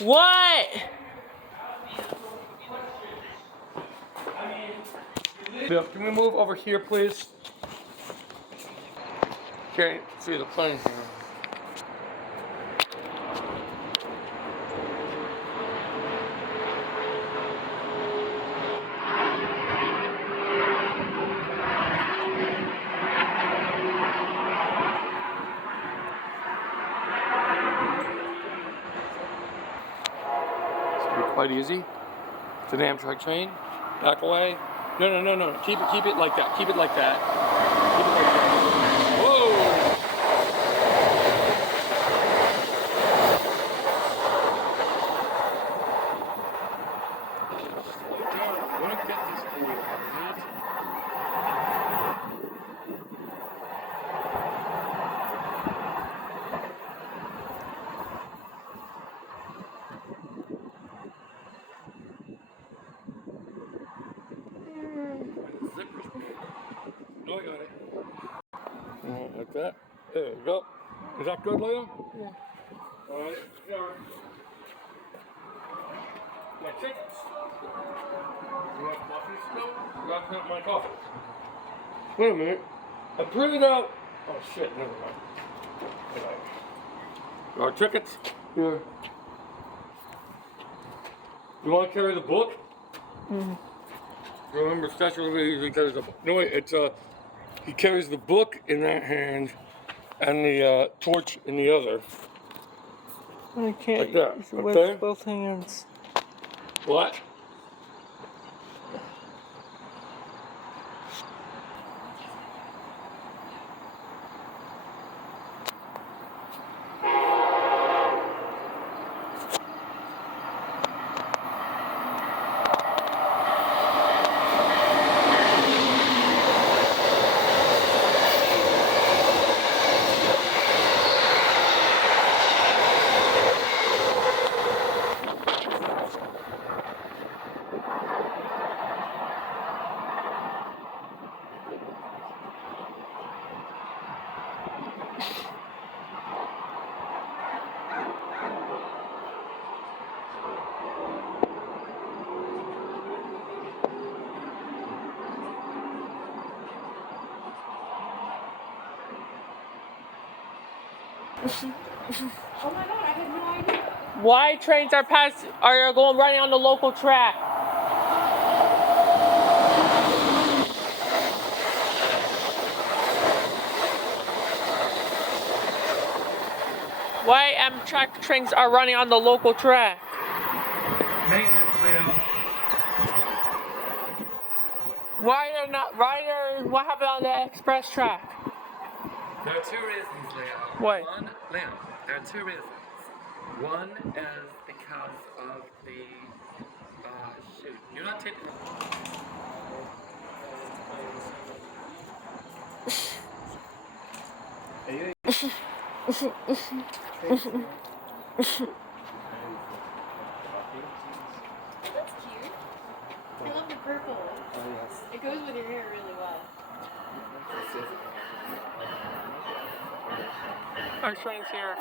What? Bill, can we move over here, please? Can't see the plane here. It's gonna be quite easy. It's an Amtrak train. Back away. No. Keep it like that. Keep it like that. Keep it like that. Whoa! No, I got it. Like that. There you go. Is that good, Leo? Yeah. Alright, my tickets. You want coffee still? That's not my coffee. Wait a minute. I printed out. Oh shit, never mind. Our tickets here. You want to carry the book? Mm-hmm. Remember, especially he carries the book. No, wait, it's he carries the book in that hand and the torch in the other. I can't. Like that. With Okay. both hands. What? Oh my god, I had no idea. Why trains are going running on the local track? Why Amtrak trains are running on the local track? Maintenance, Leo. Why they're not? What happened on the express track? There are two reasons, Leo. What? One, Leo, there are two reasons. One is because of the, shoot, you're not taking That's cute. I love the purple. Oh, yes. It goes with your hair really well. Our train's here.